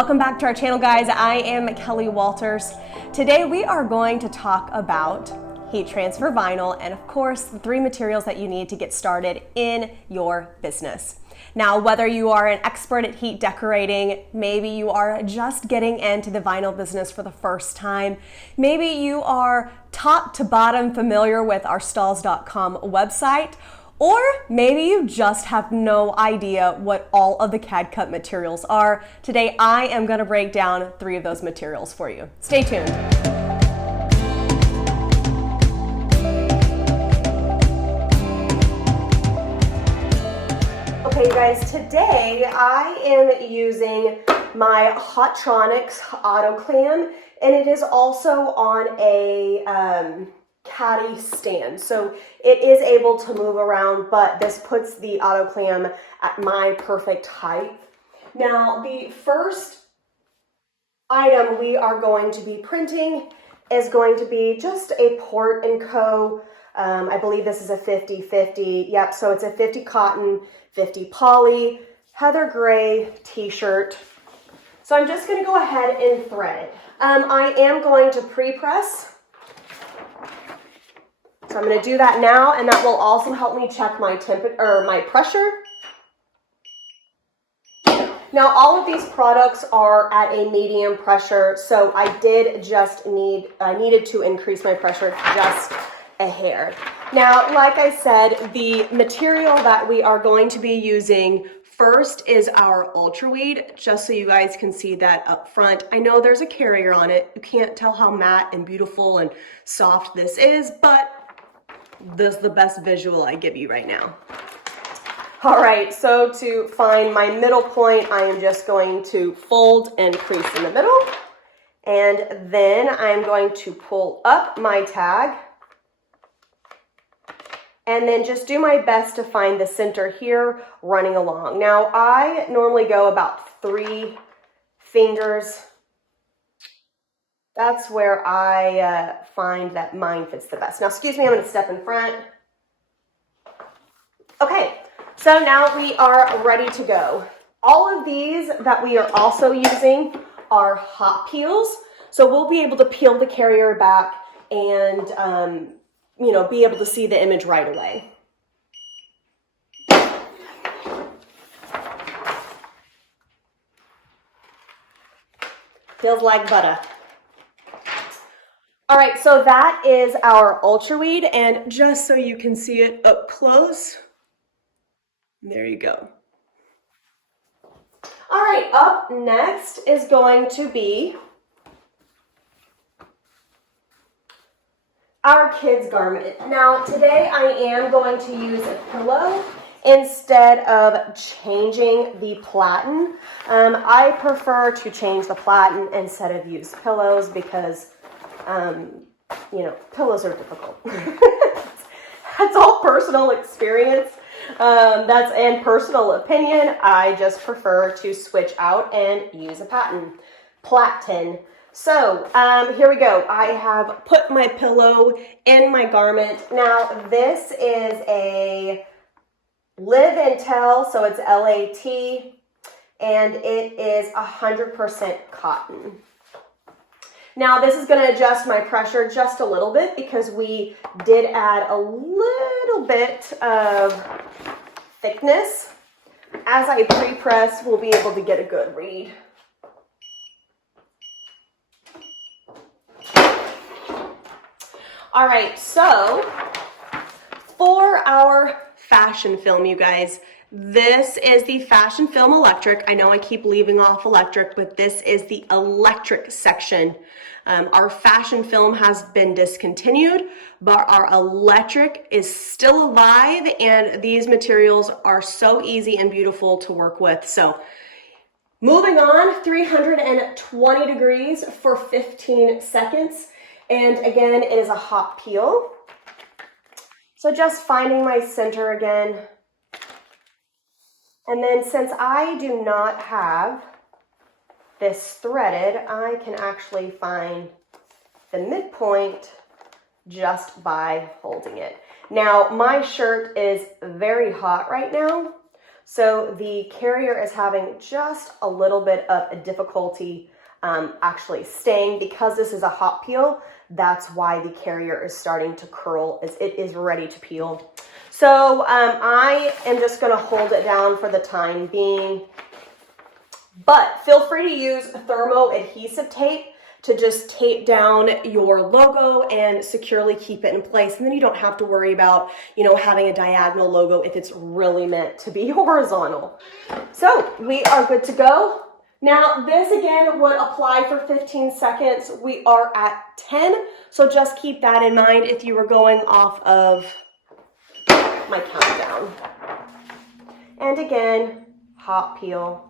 Welcome back to our channel, guys. I am Kelly Walters. Today we are going to talk about heat transfer vinyl and of course the 3 materials that you need to get started in your business. Now, whether you are an expert at heat decorating, maybe you are just getting into the vinyl business for the first time, maybe you are top to bottom familiar with our Stahls.com website, or maybe you just have no idea what all of the CAD cut materials are. Today I am going to break down 3 of those materials for you. Stay tuned. Okay, you guys, today I am using my Hotronix auto clam, and it is also on a caddy stand, so it is able to move around, but this puts the auto clam at my perfect height. Now, the first item we are going to be printing is going to be just a Port & Co. I believe this is a 50-50. Yep, so it's a 50 cotton, 50 poly, heather gray t-shirt. So I'm just going to go ahead and thread it. I am going to pre-press. So I'm going to do that now, and that will also help me check my temperature or my pressure. Now, all of these products are at a medium pressure, so I needed to increase my pressure just a hair. Now, like I said, the material that we are going to be using first is our Ultra Weed, just so you guys can see that up front. I know there's a carrier on it. You can't tell how matte and beautiful and soft this is, but this is the best visual I give you right now. All right, so to find my middle point, I am just going to fold and crease in the middle. And then I'm going to pull up my tag. And then just do my best to find the center here running along. Now, I normally go about 3 fingers. That's where I find that mine fits the best. Now, excuse me, I'm going to step in front. Okay, so now we are ready to go. All of these that we are also using are hot peels. So we'll be able to peel the carrier back and, be able to see the image right away. Feels like butter. All right, so that is our Ultra Weed, and just so you can see it up close, there you go. All right, up next is going to be our kids' garment. Now, today I am going to use a pillow instead of changing the platen. I prefer to change the platen instead of use pillows because pillows are difficult. That's all personal experience. And personal opinion. I just prefer to switch out and use a platen. So, here we go. I have put my pillow in my garment. Now, this is a Live and Tell, so it's LAT, and it is 100% cotton. Now, this is going to adjust my pressure just a little bit because we did add a little bit of thickness. As I pre-press, we'll be able to get a good read. All right, so for our fashion film, you guys, this is the Fashion Film Electric. I know I keep leaving off electric, but this is the electric section. Our fashion film has been discontinued, but our electric is still alive, and these materials are so easy and beautiful to work with. So moving on, 320 degrees for 15 seconds. And again, it is a hot peel. So just finding my center again. And then since I do not have this threaded, I can actually find the midpoint just by holding it. Now, my shirt is very hot right now, So the carrier is having just a little bit of a difficulty actually staying. Because this is a hot peel, that's why the carrier is starting to curl as it is ready to peel. So I am just going to hold it down for the time being, but feel free to use thermo adhesive tape to just tape down your logo and securely keep it in place. And then you don't have to worry about, having a diagonal logo if it's really meant to be horizontal. So we are good to go. Now this again would apply for 15 seconds. We are at 10. So just keep that in mind if you were going off of my countdown. And again, hot peel.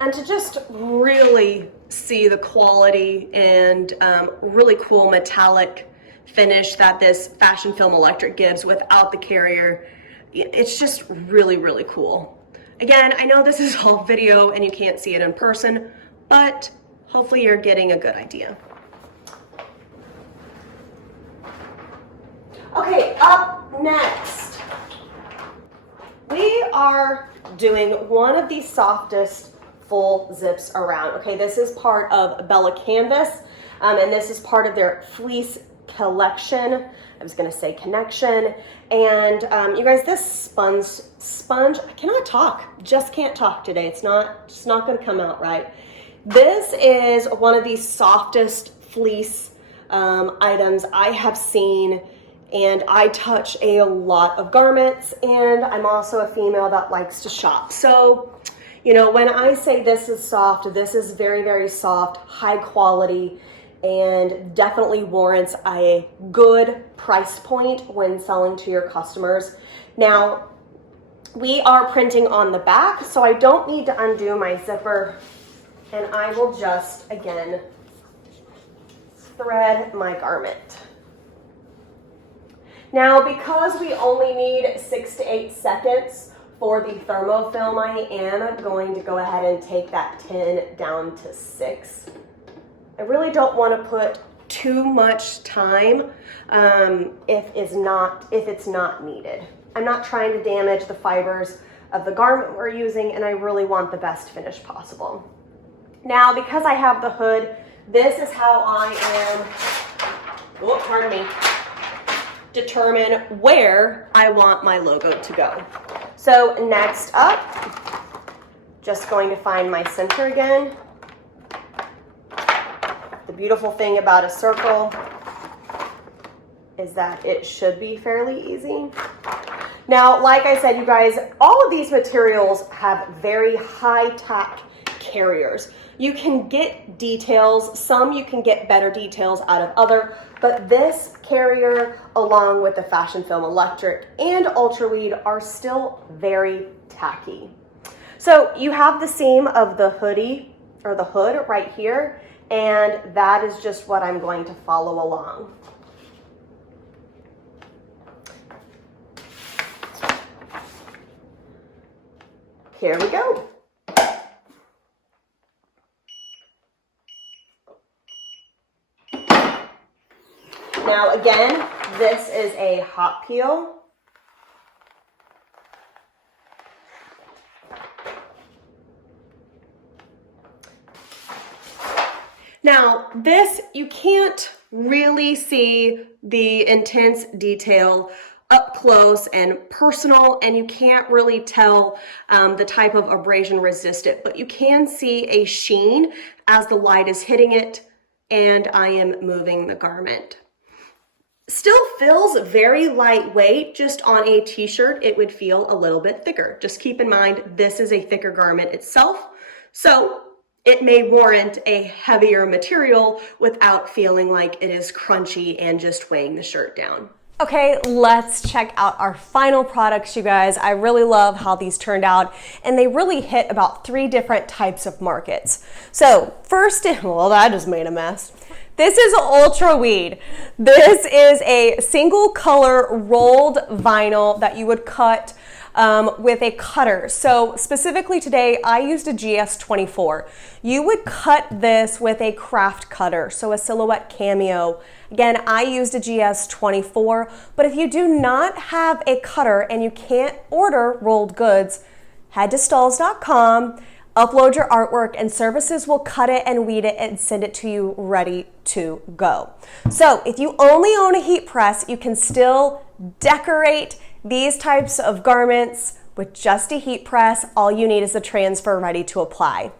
And to just really see the quality and really cool metallic finish that this Fashion Film Electric gives without the carrier, it's just really, really cool. Again, I know this is all video and you can't see it in person, but hopefully you're getting a good idea. Okay, up next, we are doing one of the softest full zips around. Okay, this is part of Bella Canvas, and this is part of their fleece collection. I was gonna say connection. And you guys, this sponge, I cannot talk, just can't talk today. It's not gonna come out right. This is one of the softest fleece items I have seen, and I touch a lot of garments, and I'm also a female that likes to shop. So, when I say this is soft, this is very, very soft, high quality, and definitely warrants a good price point when selling to your customers. Now, we are printing on the back, so I don't need to undo my zipper, and I will just, again, thread my garment. Now, because we only need 6 to 8 seconds for the thermofilm, I am going to go ahead and take that 10 down to 6. I really don't want to put too much time if it's not needed. I'm not trying to damage the fibers of the garment we're using, and I really want the best finish possible. Now, because I have the hood, this is how I am, determine where I want my logo to go. So next up, just going to find my center again. The beautiful thing about a circle is that it should be fairly easy. Now, like I said, you guys, all of these materials have very high tack carriers. You can get details, some you can get better details out of other, but this carrier, along with the Fashion Film Electric and Ultra Weed, are still very tacky. So you have the seam of the hoodie, or the hood right here, and that is just what I'm going to follow along. Here we go. Now again, this is a hot peel. Now this, you can't really see the intense detail up close and personal, and you can't really tell the type of abrasion resistant, but you can see a sheen as the light is hitting it and I am moving the garment. Still feels very lightweight. Just on a t-shirt, it would feel a little bit thicker. Just keep in mind, this is a thicker garment itself, so it may warrant a heavier material without feeling like it is crunchy and just weighing the shirt down. Okay, let's check out our final products, you guys. I really love how these turned out, and they really hit about 3 different types of markets. So first, well, that just made a mess. This is Ultra Weed. This is a single color rolled vinyl that you would cut with a cutter. So specifically today, I used a GS24. You would cut this with a craft cutter, so a Silhouette Cameo Again, I used a GS24, but if you do not have a cutter and you can't order rolled goods, head to Stahls.com, upload your artwork, and services will cut it and weed it and send it to you ready to go. So if you only own a heat press, you can still decorate these types of garments with just a heat press. All you need is a transfer ready to apply.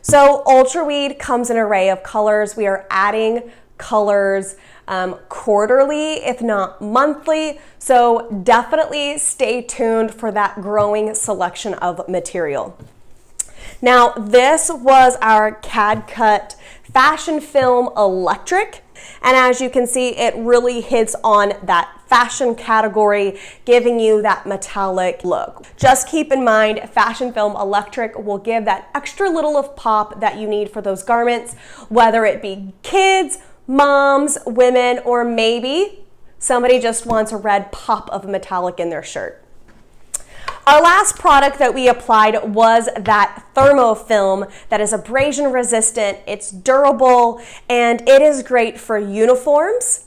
So Ultra Weed comes in an array of colors. We are adding colors quarterly, if not monthly. So definitely stay tuned for that growing selection of material. Now, this was our CAD Cut Fashion Film Electric. And as you can see, it really hits on that fashion category, giving you that metallic look. Just keep in mind, Fashion Film Electric will give that extra little of pop that you need for those garments, whether it be kids, moms, women, or maybe somebody just wants a red pop of metallic in their shirt. Our last product that we applied was that thermofilm that is abrasion resistant, it's durable, and it is great for uniforms,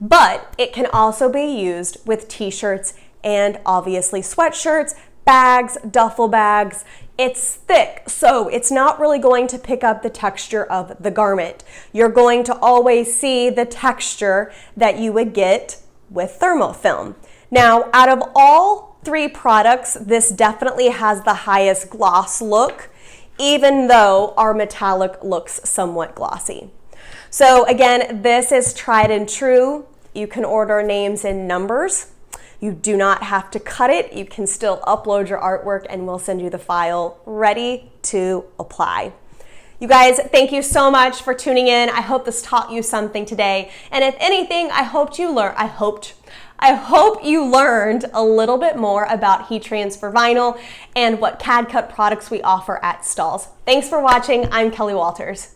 but it can also be used with t-shirts and obviously sweatshirts, bags, duffel bags. It's thick, so it's not really going to pick up the texture of the garment. You're going to always see the texture that you would get with thermofilm. Now, out of all 3 products, this definitely has the highest gloss look, even though our metallic looks somewhat glossy. So again, this is tried and true. You can order names and numbers. You do not have to cut it. You can still upload your artwork and we'll send you the file ready to apply. You guys, thank you so much for tuning in. I hope this taught you something today. And if anything, I hope you learned a little bit more about heat transfer vinyl and what CAD Cut products we offer at Stahls. Thanks for watching. I'm Kelly Walters.